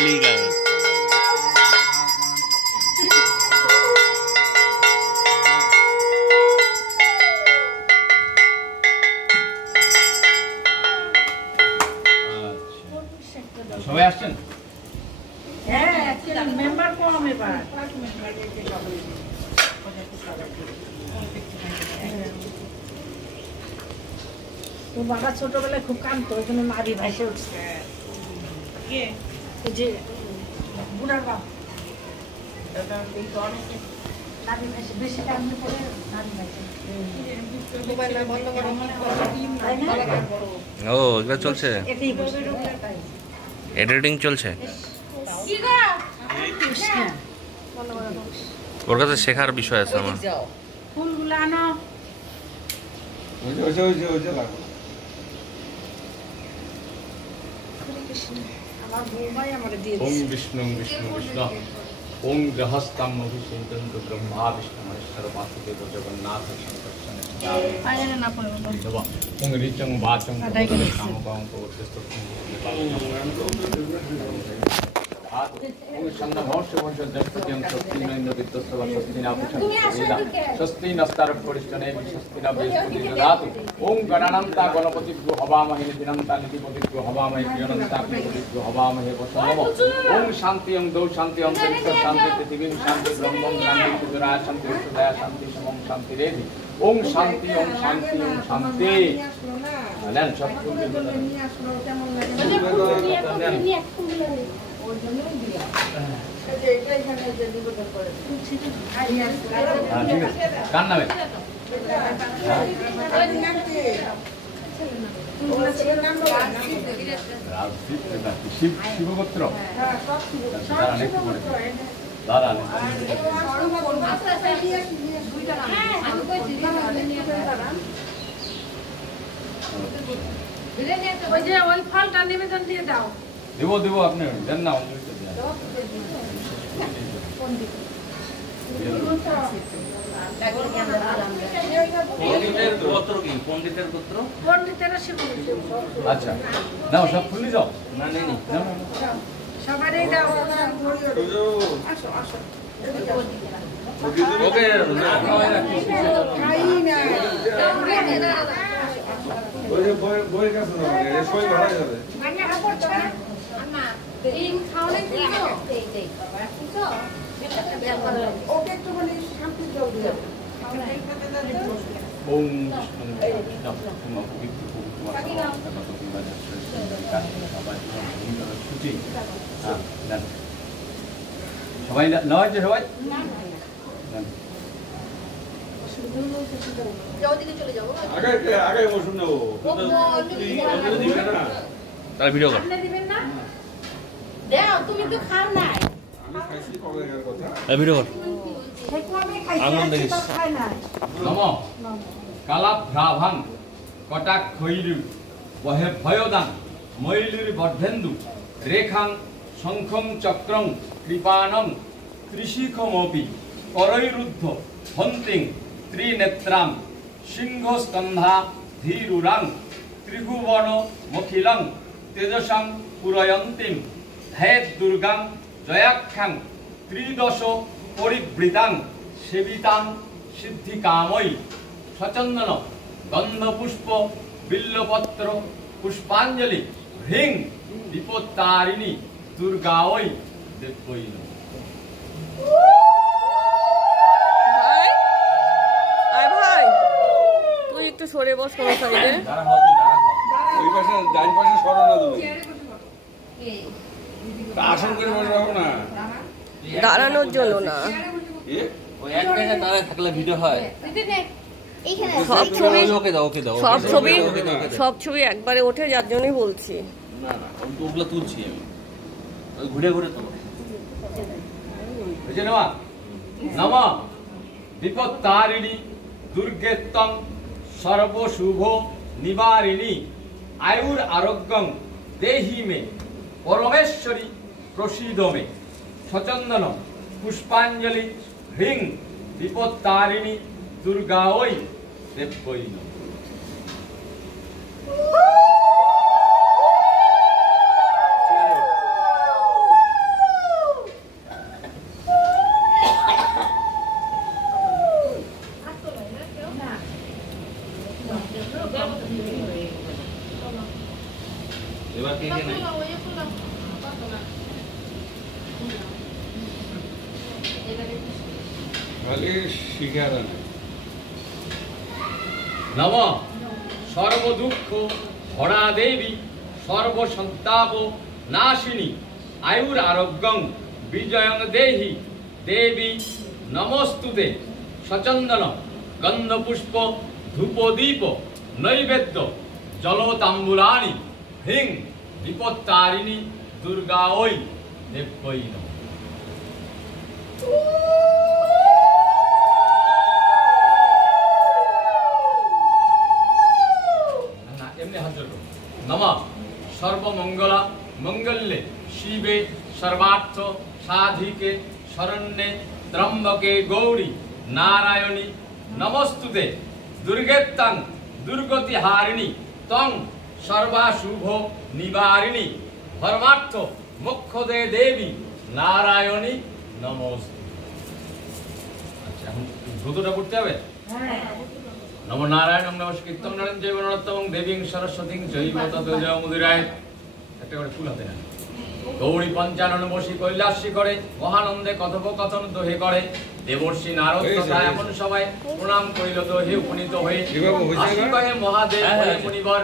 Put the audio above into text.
काली का সবাই আসছেন? হ্যাঁ, মেম্বার কম এবার। তো বাবা ছোটবেলায় খুব কাঁদতো, ওখানে মারি ভাসে উঠছে। এই যে বুড়ার বাপ বেশি কাঁদলে পরে মারি ভাসে। ও এগুলো চলছে, এডিটিং চলছে। ওর কাছে শেখার বিষয় আছে আমার। ফুলগুলো আনো। আমার বৌমাই আমার দিয়ে ওম বিষ্ণু বিষ্ণু বিষ্ণু ওম গ্রহস্তাম অভিষেচন্ত ব্রহ্মা বিষ্ণু মহেশ্বর বাসুদেব জগন্নাথ শঙ্কর ওম ঋচং বাচং কামকাং প্রবর্তস্তং স্বস্তি নস্তার পরিষ্ঠনে স্বস্তি ন বৃহস্পতি দদাতু ওম গণানন্তা গণপতিভ্যো হবামহে দিনন্তা নিধিপতিভ্যো হবামহে প্রিয়নন্তা প্রিয়পতিভ্যো হবামহে বসনম ওম শান্তি ওম দৌ শান্তি অন্তরিক্ষ শান্তি পৃথিবীম শান্তি ব্রহ্মং শান্তি সুদরা শান্তি সুদয়া শান্তি সমং শান্তি রেধি ওম শান্তি ওম শান্তি ওম শান্তি নেন সব কার নামে শিবগোত্র দাদা ওই যে ওই ফলটা নিবেদন দিয়ে দাও। দেবো দেবো আপনি দেন না আচ্ছা নাও সব খুলে যাও না নেই সবারই দাও। ওকে বইয়ের কাছে সই ভরা যাবে সবাই নয় যে সবাই আগে মৌসুম নেবো তাহলে ভিডিও কর, তুমি তো খাও নাই ভিডিও কর। আনন্দ দেখিস নম কালাভ্রাভাং কটাক্ষৈরু বহে ভয়দান মৈলির বর্ধেন্দু রেখাং শঙ্খং চক্রং কৃপাণং ত্রিশিখমপি করৈরুদ্ধ হন্তিং ত্রিনেত্রাং সিংহস্কন্ধা ধীরুরাং ত্রিভুবন মখিলং তেজসাং পুরয়ন্তিম ধ্যাত দুর্গাং জয়াখ্যাং ত্রিদশ পরিবৃতাং সেবিতাং সিদ্ধিকাময়ী সচন্দন গন্ধপুষ্প বিল্লপত্র পুষ্পাঞ্জলি হ্রিং বিপত্তারিণী দুর্গাঐ দেবৈ নমঃ। ভাই তুই একটু সরে বস কোনো সাইডে। ওই পাশে ডান পাশে সরো না তুমি, আসন করে বসে রাখো না, দাঁড়ানোর জন্য না। ওই এক জায়গায় দাঁড়ায় থাকলে ভিডিও হয়। সব ছবি একবারে ওঠে, যার জন্যই বলছি। না না ওগুলো তুলছি আমি, ওই ঘুরে ঘুরে তোলো। নম বিপত্তারিণী দুর্গেত্তং সর্বশুভ নিবারিণী আয়ুর আরোগ্যং দেহি মে পরমেশ্বরী প্রসীদ মে সচন্দন পুষ্পাঞ্জলি হ্রিং বিপত্তারিণী দুর্গাঐ দেবৈ নমঃ। নম সর্বদুঃখ হরা দেবী সর্বসন্তাপ নাশিনী আয়ুর আরোগ্যং বিজয়ং দেহি দেবী নমস্তুতে সচন্দন গন্ধপুষ্প ধূপদীপ নৈবেদ্য জলতাম্বুলানি হ্রিং বিপত্তারিণী দুর্গা ওই দেব্যই নমঃ। নম সর্বমঙ্গলা মঙ্গলে শিবে সর্বার্থ সাধিকে শরণ্যে ত্রম্বকে গৌরী নারায়ণী নমস্তুতে দুর্গেত্তাং দুর্গতিহারিণী তং সর্বাশুভ নিবারিণী ধর্মার্থ মোক্ষদে দেবী নারায়ণী নমস্তুতে। আচ্ছা এখন ব্রতটা পড়তে হবে। নমো নারায়ণ নমঃ কীর্তন নারায়ণ জৈব নরোত্তমং দেবীং সরস্বতীং জৈব ততো জয়মুদিরায়। একটা করে ফুল হাতে নেন। গৌরী পঞ্চানন বসী কৈলাসী করে মহানন্দে কথোপকথন দোহে করে দেবর্ষি নারদ তথা এমন সবাই প্রণাম করিল তো হে উপনীত হয়ে আসি কহে মহাদেব মুনিবর